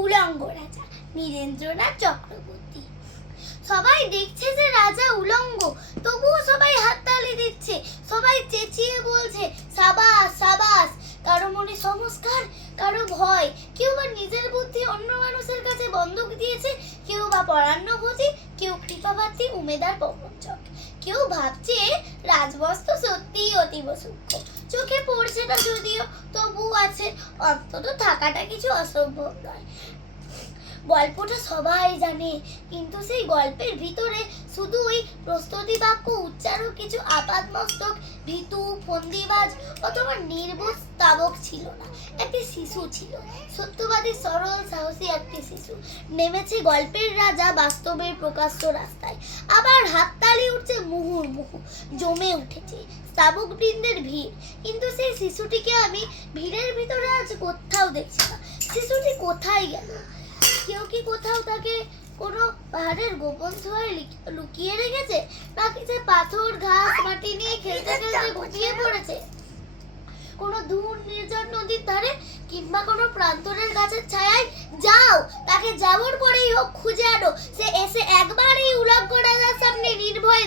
উলঙ্গ রাজা নীরেন্দ্রনাথ চক্রবর্তী। সবাই দেখছে যে রাজা উলঙ্গ, তবুও সবাই হাততালি দিচ্ছে, সবাই চেঁচিয়ে বলছে সাবাস সাবাস। কারো মনে সংস্কার, কারো ভয়, কেউ বা নিজের বুদ্ধি অন্য মানুষের কাছে বন্ধক দিয়েছে, কেউ বা পরান্নভোজী, কেউ কৃপাভাতী উমেদার প্রবঞ্চক। কেউ ভাবছে রাজবস্ত্র সত্যিই অতীব সূক্ষ্ম, চোখে পড়ছে না যদিও, তবু আছে, অন্তত থাকাটা কিছু অসম্ভব নয়। গল্পটা সবাই জানে, কিন্তু সেই গল্পের ভিতরে শুধু ওই প্রস্তুতি বাক্য উচ্চারক কিছু আপাদমস্তক ভীতু ফন্দিবাজ অথবা নির্বোধ স্তাবক ছিল না। একটি শিশু ছিল, সত্যবাদী সরল সাহসী একটি শিশু। নেমেছে গল্পের রাজা বাস্তবের প্রকাশ্য রাস্তায়। আবার হাততালি উঠছে মুহুর্মুহু, জমে উঠেছে স্তাবক বৃন্দের ভিড়। কিন্তু সেই শিশুটিকে আমি ভিড়ের ভিতরে আজ কোথাও দেখছি না। শিশুটি কোথায় গেল? কেউ কি কোথাও তাকে কোনো পাহাড়ের গোপন ছোঁয়ায় লুকিয়ে রেখেছে, নাকি সে পাথর ঘাস মাটি নিয়ে খেলতে খেলতে ঘুমিয়ে পড়েছে কোনো দূর নির্জন নদীর ধারে, কিংবা কোনো প্রান্তরের গাছের ছায়ায়? যাও, তাকে যাওয়ার পরেই হোক খুঁজে আনো। সে এসে একবার এই উলঙ্গ রাজার সামনে নির্ভয়